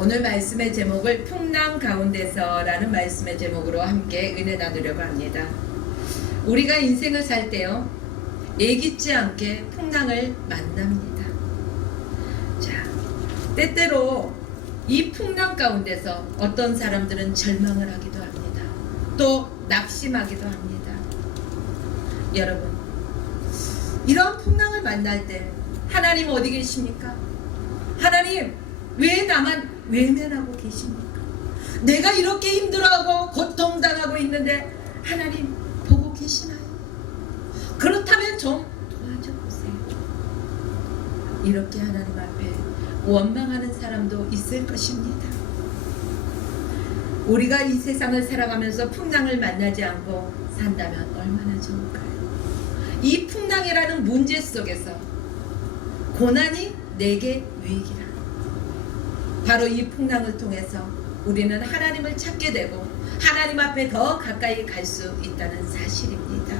오늘 말씀의 제목을 풍랑 가운데서라는 말씀의 제목으로 함께 은혜 나누려고 합니다. 우리가 인생을 살 때요, 예기치 않게 풍랑을 만납니다. 자, 때때로 이 풍랑 가운데서 어떤 사람들은 절망을 하기도 합니다. 또 낙심하기도 합니다. 여러분, 이런 풍랑을 만날 때 하나님 어디 계십니까? 하나님, 왜 나만 외면하고 계십니까? 내가 이렇게 힘들어하고 고통당하고 있는데 하나님 보고 계시나요? 그렇다면 좀 도와줘 보세요. 이렇게 하나님 앞에 원망하는 사람도 있을 것입니다. 우리가 이 세상을 살아가면서 풍랑을 만나지 않고 산다면 얼마나 좋을까요? 이 풍랑이라는 문제 속에서 고난이 내게 유익이라. 바로 이 풍랑을 통해서 우리는 하나님을 찾게 되고 하나님 앞에 더 가까이 갈 수 있다는 사실입니다.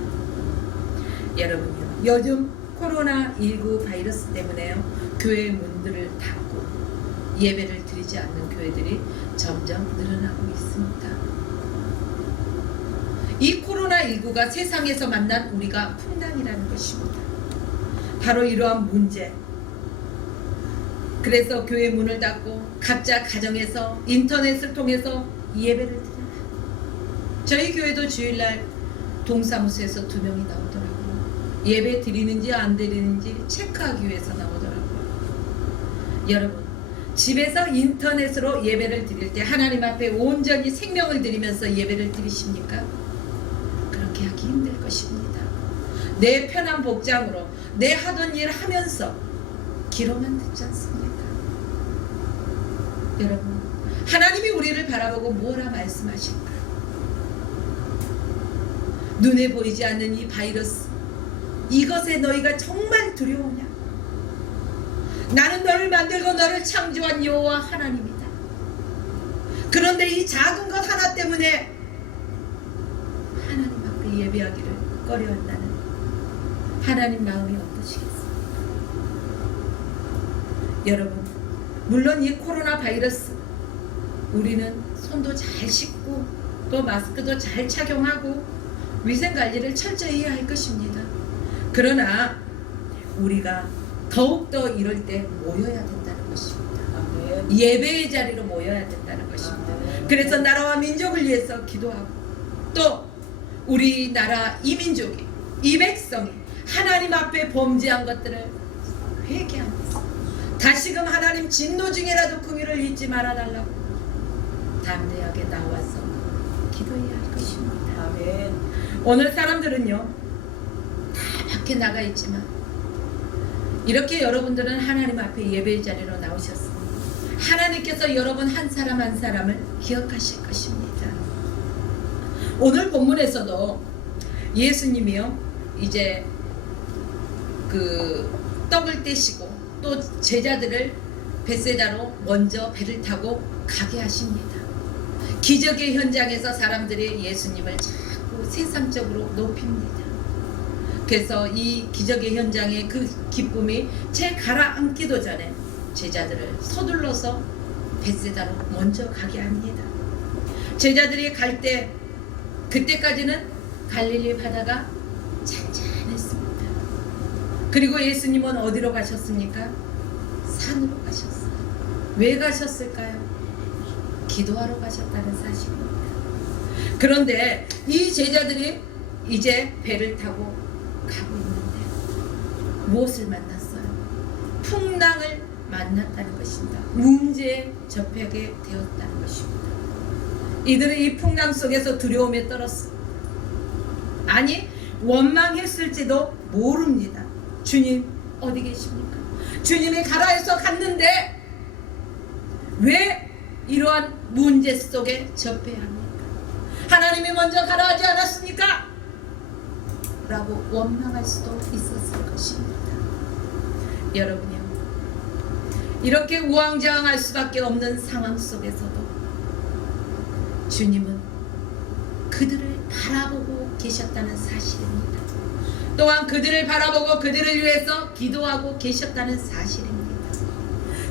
여러분요, 요즘 코로나19 바이러스 때문에요, 교회 문들을 닫고 예배를 드리지 않는 교회들이 점점 늘어나고 있습니다. 이 코로나19가 세상에서 만난 우리가 풍랑이라는 것입니다. 바로 이러한 문제, 그래서 교회 문을 닫고 각자 가정에서 인터넷을 통해서 예배를 드려요. 저희 교회도 주일날 동사무소에서 2명이 나오더라고요. 예배 드리는지 안 드리는지 체크하기 위해서 나오더라고요. 여러분, 집에서 인터넷으로 예배를 드릴 때 하나님 앞에 온전히 생명을 드리면서 예배를 드리십니까? 그렇게 하기 힘들 것입니다. 내 편한 복장으로 내 하던 일 하면서 기로만 듣지 않습니까? 여러분, 하나님이 우리를 바라보고 뭐라 말씀하실까? 눈에 보이지 않는 이 바이러스, 이것에 너희가 정말 두려우냐? 나는 너를 만들고 너를 창조한 여호와 하나님이다. 그런데 이 작은 것 하나 때문에 하나님 앞에 예배하기를 꺼려한다는 하나님 마음이 어떠시겠습니까? 여러분, 물론 이 코로나 바이러스, 우리는 손도 잘 씻고 또 마스크도 잘 착용하고 위생관리를 철저히 해야 할 것입니다. 그러나 우리가 더욱더 이럴 때 모여야 된다는 것입니다. 예배의 자리로 모여야 된다는 것입니다. 그래서 나라와 민족을 위해서 기도하고 또 우리나라 이 민족이, 이 백성이 하나님 앞에 범죄한 것들을 회개하면서 다시금 하나님 진노 중에라도 긍휼을 잊지 말아달라고 담대하게 나와서 기도해야 할 것입니다. 아멘. 오늘 사람들은요, 다 밖에 나가 있지만 이렇게 여러분들은 하나님 앞에 예배의 자리로 나오셨습니다. 하나님께서 여러분 한 사람 한 사람을 기억하실 것입니다. 오늘 본문에서도 예수님이요, 이제 그 떡을 떼시고 또 제자들을 벳세다로 먼저 배를 타고 가게 하십니다. 기적의 현장에서 사람들이 예수님을 자꾸 세상적으로 높입니다. 그래서 이 기적의 현장의 그 기쁨이 채 가라앉기도 전에 제자들을 서둘러서 벳세다로 먼저 가게 합니다. 제자들이 갈 때, 그때까지는 갈릴리 바다가 잔잔했습니다. 그리고 예수님은 어디로 가셨습니까? 산으로 가셨어요. 왜 가셨을까요? 기도하러 가셨다는 사실입니다. 그런데 이 제자들이 이제 배를 타고 가고 있는데 무엇을 만났어요? 풍랑을 만났다는 것입니다. 문제에 접하게 되었다는 것입니다. 이들은 이 풍랑 속에서 두려움에 떨었습니다. 아니, 원망했을지도 모릅니다. 주님 어디 계십니까? 주님이 가라 해서 갔는데 왜 이러한 문제 속에 접해야 합니까? 하나님이 먼저 가라 하지 않았습니까? 라고 원망할 수도 있었을 것입니다. 여러분요, 이렇게 우왕좌왕할 수밖에 없는 상황 속에서도 주님은 그들을 바라보고 계셨다는 사실입니다. 또한 그들을 바라보고 그들을 위해서 기도하고 계셨다는 사실입니다.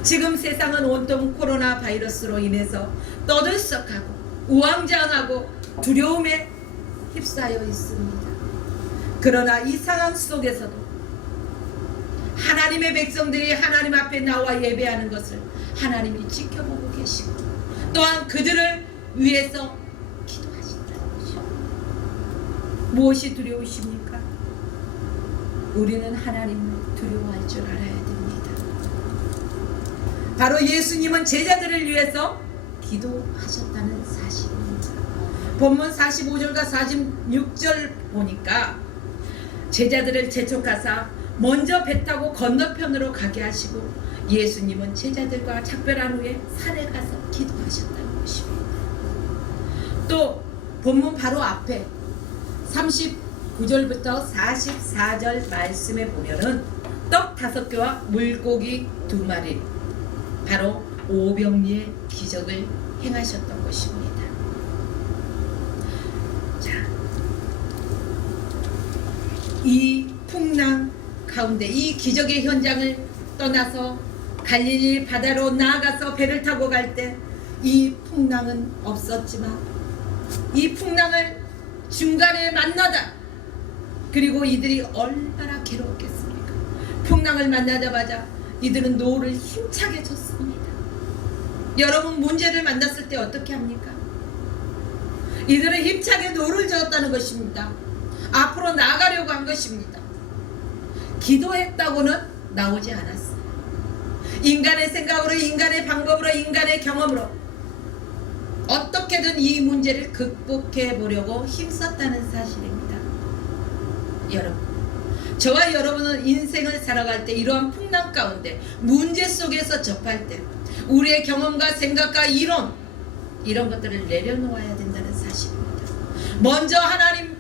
지금 세상은 온통 코로나 바이러스로 인해서 떠들썩하고 우왕좌왕하고 두려움에 휩싸여 있습니다. 그러나 이 상황 속에서도 하나님의 백성들이 하나님 앞에 나와 예배하는 것을 하나님이 지켜보고 계시고 또한 그들을 위해서 기도하신다는 것이죠. 무엇이 두려우십니까? 우리는 하나님을 두려워할 줄 알아야 됩니다. 바로 예수님은 제자들을 위해서 기도하셨다는 사실입니다. 본문 45절과 46절 보니까 제자들을 재촉하사 먼저 배 타고 건너편으로 가게 하시고 예수님은 제자들과 작별한 후에 산에 가서 기도하셨다는 것입니다. 또 본문 바로 앞에 39절부터 44절 말씀에 보면은 떡 5개와 물고기 2마리 바로 오병이의 기적을 행하셨던 것입니다. 자, 이 풍랑 가운데 이 기적의 현장을 떠나서 갈릴리 바다로 나아가서 배를 타고 갈 때 이 풍랑은 없었지만 이 풍랑을 중간에 만나다 그리고 이들이 얼마나 괴로웠겠습니까? 풍랑을 만나자마자 이들은 노를 힘차게 쳤습니다. 여러분 문제를 만났을 때 어떻게 합니까? 이들은 힘차게 노를 저었다는 것입니다. 앞으로 나아가려고 한 것입니다. 기도했다고는 나오지 않았어요. 인간의 생각으로, 인간의 방법으로, 인간의 경험으로 어떻게든 이 문제를 극복해 보려고 힘썼다는 사실입니다. 여러분, 저와 여러분은 인생을 살아갈 때 이러한 풍랑 가운데 문제 속에서 접할 때 우리의 경험과 생각과 이론 이런 것들을 내려놓아야 된다는 사실입니다. 먼저 하나님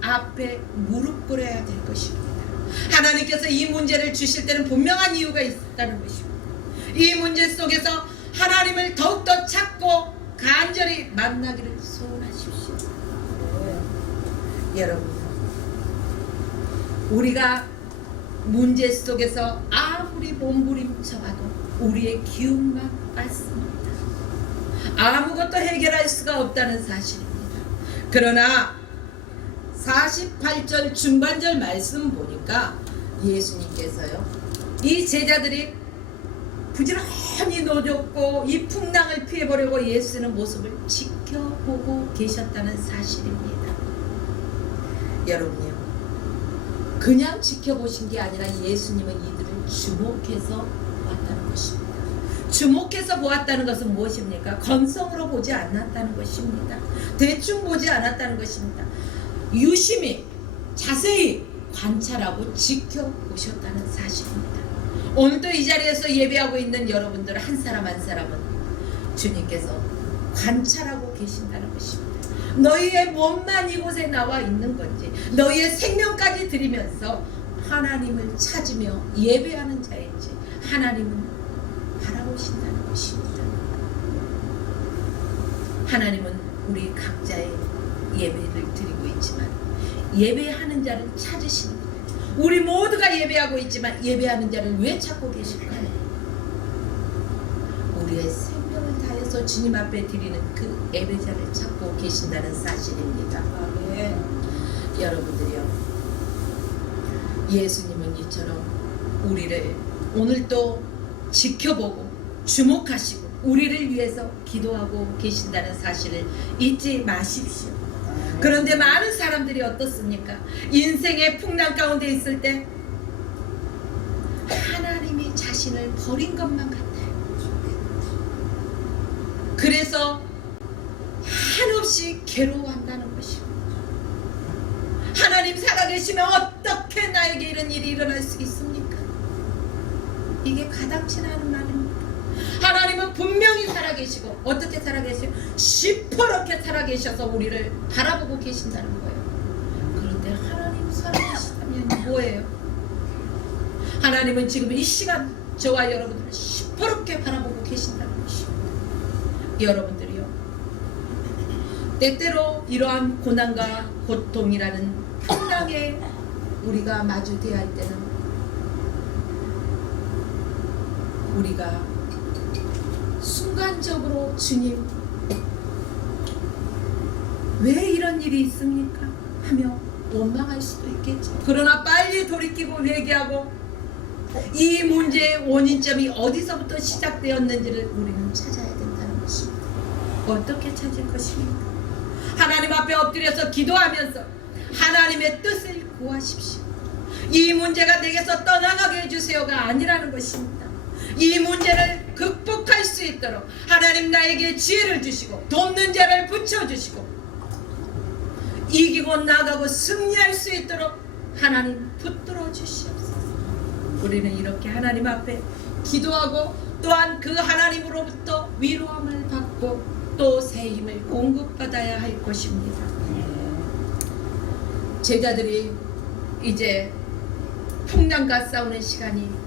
앞에 무릎 꿇어야 될 것입니다. 하나님께서 이 문제를 주실 때는 분명한 이유가 있다는 것입니다. 이 문제 속에서 하나님을 더욱더 찾고 간절히 만나기를 소원하십시오. 여러분, 우리가 문제 속에서 아무리 몸부림쳐봐도 우리의 기운만 빠집니다. 아무것도 해결할 수가 없다는 사실입니다. 그러나 48절 중반절 말씀 보니까 예수님께서요, 이 제자들이 부지런히 노졌고 이 풍랑을 피해보려고 예수의 모습을 지켜보고 계셨다는 사실입니다. 여러분요, 그냥 지켜보신 게 아니라 예수님은 이들을 주목해서 보았다는 것입니다. 주목해서 보았다는 것은 무엇입니까? 건성으로 보지 않았다는 것입니다. 대충 보지 않았다는 것입니다. 유심히 자세히 관찰하고 지켜보셨다는 사실입니다. 오늘도 이 자리에서 예배하고 있는 여러분들 한 사람 한 사람은 주님께서 관찰하고 계신다는 것입니다. 너희의 몸만 이곳에 나와 있는 건지 너희의 생명까지 드리면서 하나님을 찾으며 예배하는 자인지 하나님은 바라보신다는 것입니다. 하나님은 우리 각자의 예배를 드리고 있지만 예배하는 자를 찾으시는 거예요. 우리 모두가 예배하고 있지만 예배하는 자를 왜 찾고 계실까요? 우리의 생명을 다해서 주님 앞에 드리는 그 예배자를 찾고 계신다는 사실입니다. 네. 여러분들이요, 예수님은 이처럼 우리를 오늘도 지켜보고 주목하시고 우리를 위해서 기도하고 계신다는 사실을 잊지 마십시오. 그런데 많은 사람들이 어떻습니까? 인생의 풍랑 가운데 있을 때 하나님이 자신을 버린 것만 같아요. 그래서 한없이 괴로워한다는 것입니다. 하나님 살아계시면 어떻게 나에게 이런 일이 일어날 수 있습니까? 이게 가당치 않은 말입니다. 하나님은 분명히 살아계시고 어떻게 살아계세요? 시퍼렇게 살아계셔서 우리를 바라보고 계신다는 거예요. 그런데 하나님 살아계시다면 뭐예요? 하나님은 지금 이 시간 저와 여러분들을 시퍼렇게 바라보고 계신다는 것입니다. 여러분들이요, 때때로 이러한 고난과 고통이라는 풍랑에 우리가 마주대할 때는 우리가 순간적으로 주님 왜 이런 일이 있습니까? 하며 원망할 수도 있겠죠. 그러나 빨리 돌이키고 회개하고 이 문제의 원인점이 어디서부터 시작되었는지를 우리는 찾아야 된다는 것입니다. 어떻게 찾을 것입니까? 하나님 앞에 엎드려서 기도하면서 하나님의 뜻을 구하십시오. 이 문제가 내게서 떠나가게 해주세요가 아니라는 것입니다. 이 문제를 극복할 수 있도록 하나님 나에게 지혜를 주시고 돕는 자를 붙여주시고 이기고 나가고 승리할 수 있도록 하나님 붙들어 주시옵소서. 우리는 이렇게 하나님 앞에 기도하고 또한 그 하나님으로부터 위로함을 받고 또 새 힘을 공급받아야 할 것입니다. 제자들이 이제 풍랑과 싸우는 시간이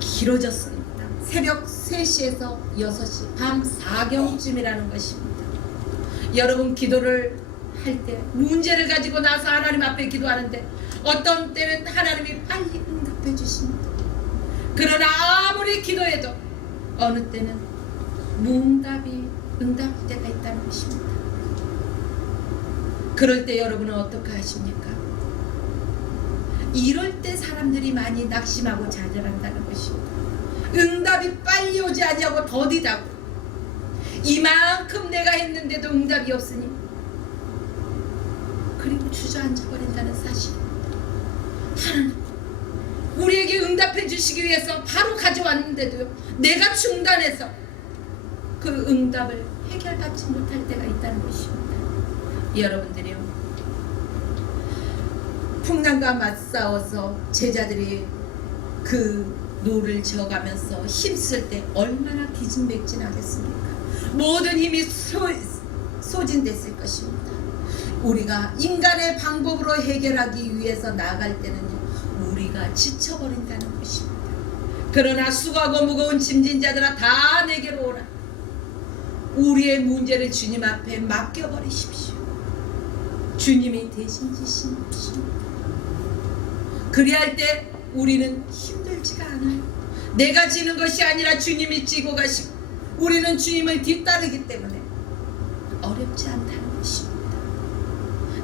길어졌습니다. 새벽 3시에서 6시 밤 4경쯤이라는 것입니다. 여러분 기도를 할 때 문제를 가지고 나서 하나님 앞에 기도하는데 어떤 때는 하나님이 빨리 응답해 주십니다. 그러나 아무리 기도해도 어느 때는 무응답이 응답할 때가 있다는 것입니다. 그럴 때 여러분은 어떻게 하십니까? 이럴 때 사람들이 많이 낙심하고 좌절한다는 것입니다. 응답이 빨리 오지 아니하고 더디다고 이만큼 내가 했는데도 응답이 없으니 그리고 주저앉아 버린다는 사실입니다. 하나님 우리에게 응답해 주시기 위해서 바로 가져왔는데도요 내가 중단해서 그 응답을 해결받지 못할 때가 있다는 것입니다. 여러분들이요 풍랑과 맞싸워서 제자들이 그 노를 저어가면서 힘쓸 때 얼마나 기진맥진하겠습니까? 모든 힘이 소진됐을 것입니다. 우리가 인간의 방법으로 해결하기 위해서 나아갈 때는요 우리가 지쳐버린다는 것입니다. 그러나 수고하고 무거운 짐진 자들아 다 내게로 오라. 우리의 문제를 주님 앞에 맡겨버리십시오. 주님이 대신 지신 것입니다. 그리할 때 우리는 힘들지가 않아요. 내가 지는 것이 아니라 주님이 지고 가시고 우리는 주님을 뒤따르기 때문에 어렵지 않다는 것입니다.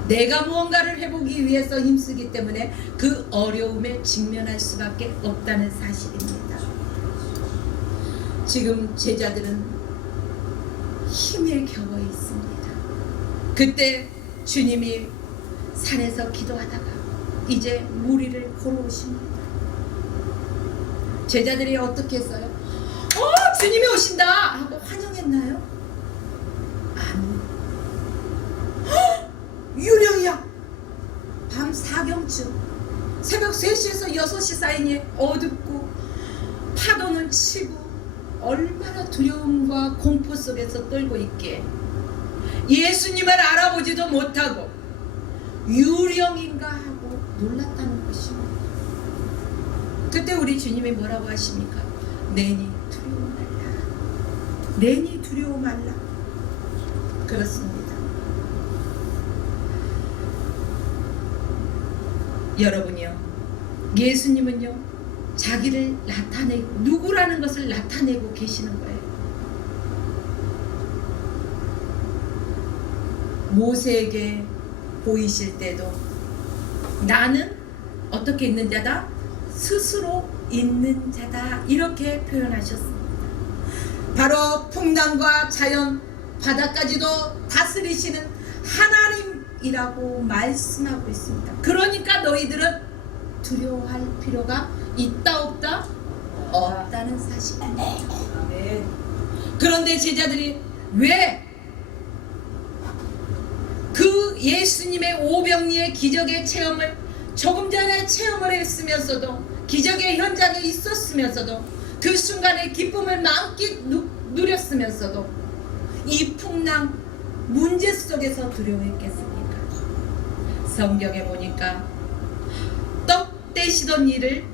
내가 무언가를 해보기 위해서 힘쓰기 때문에 그 어려움에 직면할 수밖에 없다는 사실입니다. 지금 제자들은 힘에 겨워 있습니다. 그때 주님이 산에서 기도하다가 이제 무리를 걸어오십니다. 제자들이 어떻게 했어요? 주님이 오신다 하고 환영했나요? 아니. 유령이야. 밤 4경쯤 새벽 3시에서 6시 사이에 어둡고 파도는 치고 얼마나 두려움과 공포 속에서 떨고 있기에 예수님을 알아보지도 못하고 유령인가 하고 놀랐다는 것입니다. 그때 우리 주님이 뭐라고 하십니까? 내니 두려워 말라. 내니 두려워 말라. 그렇습니다. 여러분이요 예수님은요 자기를 나타내고 누구라는 것을 나타내고 계시는 거예요. 모세에게 보이실 때도 나는 어떻게 있는 자다? 스스로 있는 자다 이렇게 표현하셨습니다. 바로 풍랑과 자연 바다까지도 다스리시는 하나님이라고 말씀하고 있습니다. 그러니까 너희들은 두려워할 필요가 있다 없다? 없다는 사실입니다. 그런데 제자들이 왜 그 예수님의 오병리의 기적의 체험을 조금 전에 체험을 했으면서도 기적의 현장에 있었으면서도 그 순간의 기쁨을 마음껏 누렸으면서도 이 풍랑 문제 속에서 두려워했겠습니까? 성경에 보니까 떡 떼시던 일을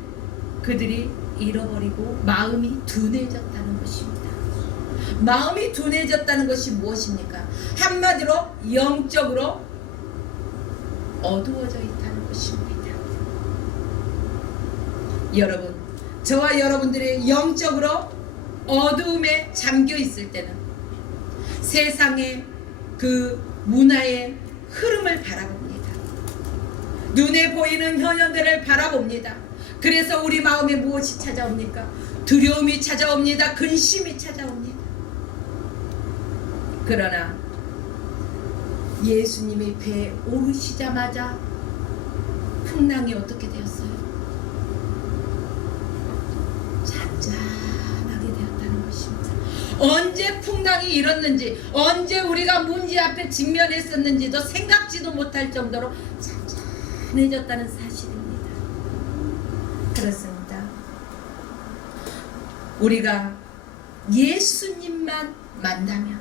그들이 잃어버리고 마음이 둔해졌다는 것입니다. 마음이 둔해졌다는 것이 무엇입니까? 한마디로 영적으로 어두워져 있다는 것입니다. 여러분, 저와 여러분들이 영적으로 어두움에 잠겨 있을 때는 세상의 그 문화의 흐름을 바라봅니다. 눈에 보이는 현현들을 바라봅니다. 그래서 우리 마음에 무엇이 찾아옵니까? 두려움이 찾아옵니다. 근심이 찾아옵니다. 그러나 예수님이 배에 오르시자마자 풍랑이 어떻게 되었어요? 잔잔하게 되었다는 것입니다. 언제 풍랑이 일었는지, 언제 우리가 문제 앞에 직면했었는지도 생각지도 못할 정도로 잔잔해졌다는 사실입니다. 그렇습니다. 우리가 예수님만 만나면,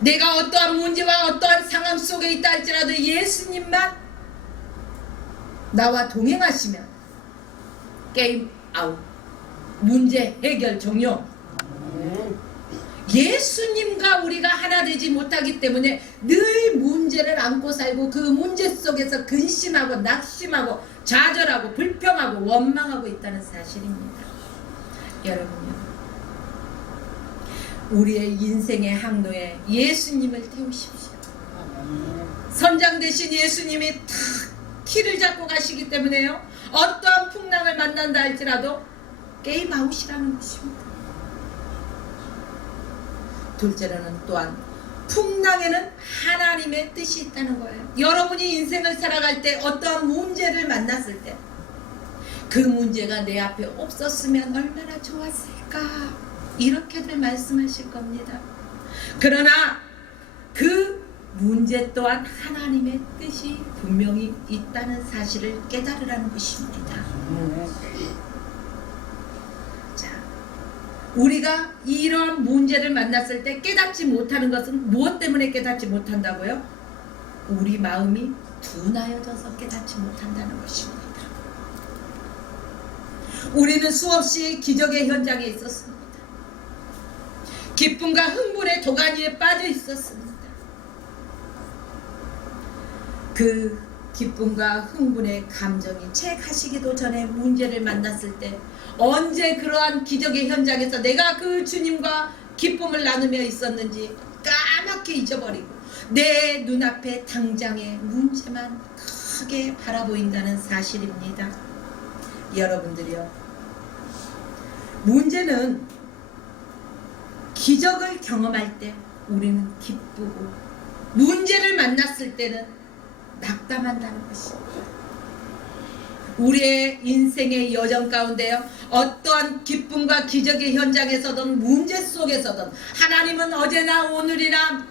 내가 어떠한 문제와 어떠한 상황 속에 있다 할지라도 예수님만 나와 동행하시면 게임 아웃, 문제 해결 종료. 예수님과 우리가 하나 되지 못하기 때문에 늘 문제를 안고 살고 그 문제 속에서 근심하고 낙심하고 좌절하고 불평하고 원망하고 있다는 사실입니다. 여러분요, 우리의 인생의 항로에 예수님을 태우십시오. 선장 되신 예수님이 탁 키를 잡고 가시기 때문에요, 어떠한 풍랑을 만난다 할지라도 게임 아웃이라는 것입니다. 둘째로는 또한 풍랑에는 하나님의 뜻이 있다는 거예요. 여러분이 인생을 살아갈 때 어떠한 문제를 만났을 때 그 문제가 내 앞에 없었으면 얼마나 좋았을까, 이렇게들 말씀하실 겁니다. 그러나 그 문제 또한 하나님의 뜻이 분명히 있다는 사실을 깨달으라는 것입니다. 자, 우리가 이런 문제를 만났을 때 깨닫지 못하는 것은 무엇 때문에 깨닫지 못한다고요? 우리 마음이 둔하여져서 깨닫지 못한다는 것입니다. 우리는 수없이 기적의 현장에 있었습니다. 기쁨과 흥분의 도가니에 빠져 있었습니다. 그 기쁨과 흥분의 감정이 채가시기도 전에 문제를 만났을 때, 언제 그러한 기적의 현장에서 내가 그 주님과 기쁨을 나누며 있었는지 까맣게 잊어버리고 내 눈앞에 당장의 문제만 크게 바라보인다는 사실입니다. 여러분들이요, 문제는 기적을 경험할 때 우리는 기쁘고, 문제를 만났을 때는 낙담한다는 것입니다. 우리의 인생의 여정 가운데요, 어떠한 기쁨과 기적의 현장에서든 문제 속에서든 하나님은 어제나 오늘이나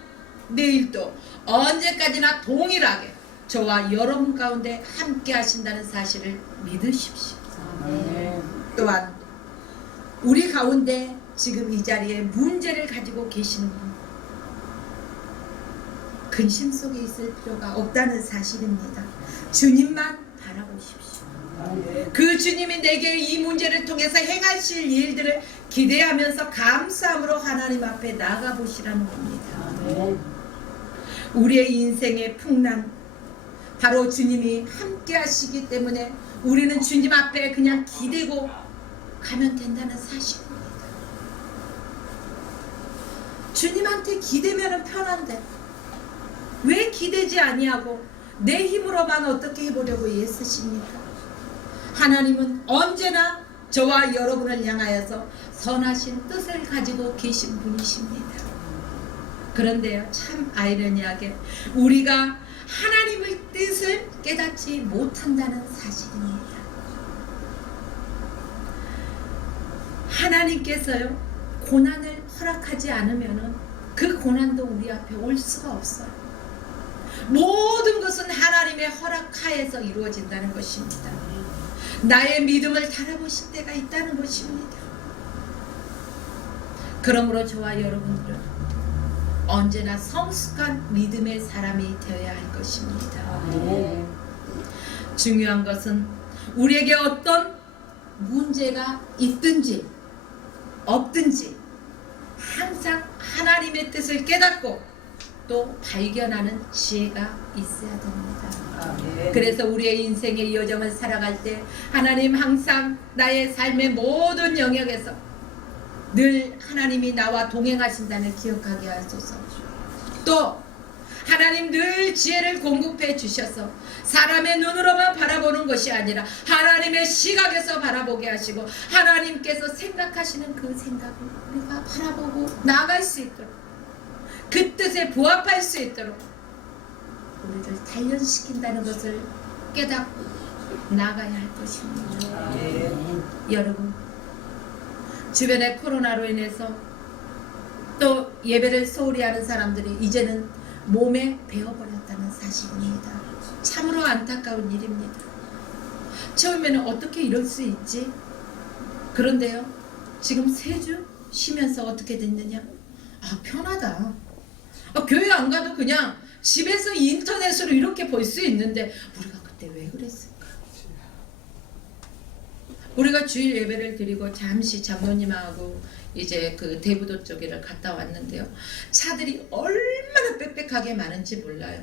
내일도 언제까지나 동일하게 저와 여러분 가운데 함께 하신다는 사실을 믿으십시오. 또한 우리 가운데 지금 이 자리에 문제를 가지고 계시는 분, 근심 속에 있을 필요가 없다는 사실입니다. 주님만 바라보십시오. 그 주님이 내게 이 문제를 통해서 행하실 일들을 기대하면서 감사함으로 하나님 앞에 나아가 보시라는 겁니다. 우리의 인생의 풍랑, 바로 주님이 함께 하시기 때문에 우리는 주님 앞에 그냥 기대고 가면 된다는 사실입니다. 주님한테 기대면 편한데 왜 기대지 아니하고 내 힘으로만 어떻게 해보려고 애쓰십니까? 하나님은 언제나 저와 여러분을 향하여서 선하신 뜻을 가지고 계신 분이십니다. 그런데요, 참 아이러니하게 우리가 하나님의 뜻을 깨닫지 못한다는 사실입니다. 하나님께서요, 고난을 허락하지 않으면 그 고난도 우리 앞에 올 수가 없어요. 모든 것은 하나님의 허락하에서 이루어진다는 것입니다. 나의 믿음을 달아보실 때가 있다는 것입니다. 그러므로 저와 여러분들은 언제나 성숙한 믿음의 사람이 되어야 할 것입니다. 중요한 것은 우리에게 어떤 문제가 있든지 없든지 항상 하나님의 뜻을 깨닫고 또 발견하는 지혜가 있어야 됩니다. 그래서 우리의 인생의 여정을 살아갈 때 하나님 항상 나의 삶의 모든 영역에서 늘 하나님이 나와 동행하신다는 기억하게 하소서. 또 하나님 늘 지혜를 공급해 주셔서 사람의 눈으로만 바라보는 것이 아니라 하나님의 시각에서 바라보게 하시고 하나님께서 생각하시는 그 생각을 우리가 바라보고 나아갈 수 있도록 그 뜻에 부합할 수 있도록 우리를 단련시킨다는 것을 깨닫고 나가야 할 것입니다. 여러분, 주변에 코로나로 인해서 또 예배를 소홀히 하는 사람들이 이제는 몸에 배어버렸다는 사실입니다. 참으로 안타까운 일입니다. 처음에는 어떻게 이럴 수 있지? 그런데요, 지금 3주 쉬면서 어떻게 됐느냐? 아, 편하다. 교회 안 가도 그냥 집에서 인터넷으로 이렇게 볼 수 있는데 우리가 그때 왜 그랬을까? 우리가 주일 예배를 드리고 잠시 장로님하고 이제 그 대부도 쪽에를 갔다 왔는데요. 차들이 얼마나 빽빽하게 많은지 몰라요.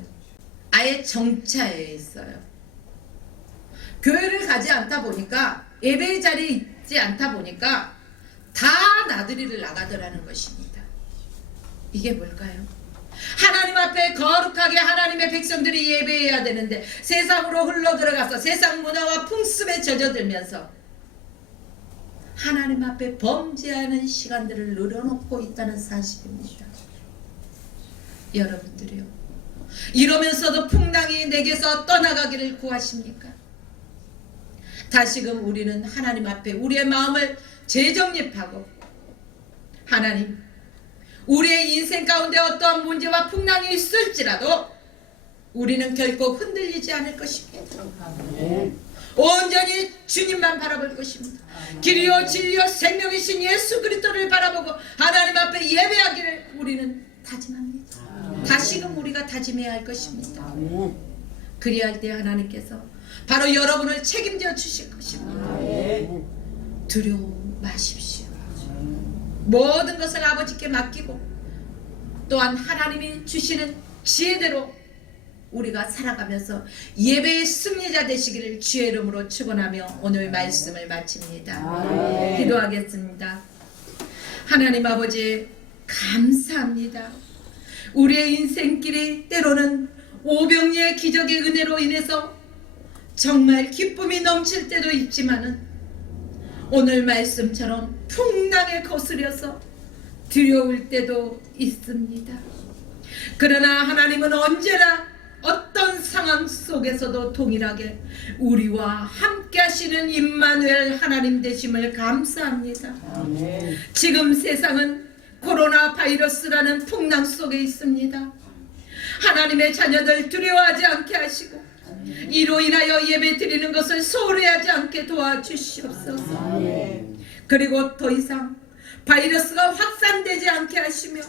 아예 정차해 있어요. 교회를 가지 않다 보니까 예배의 자리에 있지 않다 보니까 다 나들이를 나가더라는 것입니다. 이게 뭘까요? 하나님 앞에 거룩하게 하나님의 백성들이 예배해야 되는데 세상으로 흘러들어가서 세상 문화와 풍습에 젖어들면서 하나님 앞에 범죄하는 시간들을 늘어놓고 있다는 사실입니다. 여러분들이요, 이러면서도 풍랑이 내게서 떠나가기를 구하십니까? 다시금 우리는 하나님 앞에 우리의 마음을 재정립하고 하나님, 우리의 인생 가운데 어떠한 문제와 풍랑이 있을지라도 우리는 결코 흔들리지 않을 것입니다. 온전히 주님만 바라볼 것입니다. 길이요 진리요 생명이신 예수 그리스도를 바라보고 하나님 앞에 예배하기를 우리는 다짐합니다. 다시금 우리가 다짐해야 할 것입니다. 그리할 때 하나님께서 바로 여러분을 책임져 주실 것입니다. 두려움 마십시오. 모든 것을 아버지께 맡기고 또한 하나님이 주시는 지혜대로 우리가 살아가면서 예배의 승리자 되시기를 주의 이름으로 축원하며 오늘 말씀을 마칩니다. 기도하겠습니다. 하나님 아버지, 감사합니다. 우리의 인생길이 때로는 오병이의 기적의 은혜로 인해서 정말 기쁨이 넘칠 때도 있지만은 오늘 말씀처럼 풍랑에 거스려서 두려울 때도 있습니다. 그러나 하나님은 언제나 어떤 상황 속에서도 동일하게 우리와 함께 하시는 임마누엘 하나님 되심을 감사합니다. 아멘. 지금 세상은 코로나 바이러스라는 풍랑 속에 있습니다. 하나님의 자녀들 두려워하지 않게 하시고 이로 인하여 예배 드리는 것을 소홀히 하지 않게 도와주시옵소서. 아멘. 그리고 더 이상 바이러스가 확산되지 않게 하시며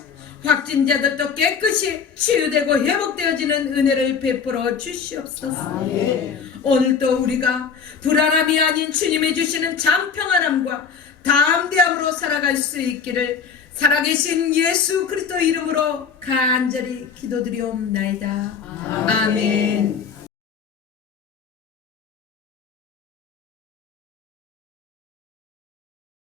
확진자들도 깨끗이 치유되고 회복되어지는 은혜를 베풀어 주시옵소서. 아멘. 오늘도 우리가 불안함이 아닌 주님이 주시는 참 평안함과 담대함으로 살아갈 수 있기를 살아계신 예수 그리스도 이름으로 간절히 기도드리옵나이다. 아멘.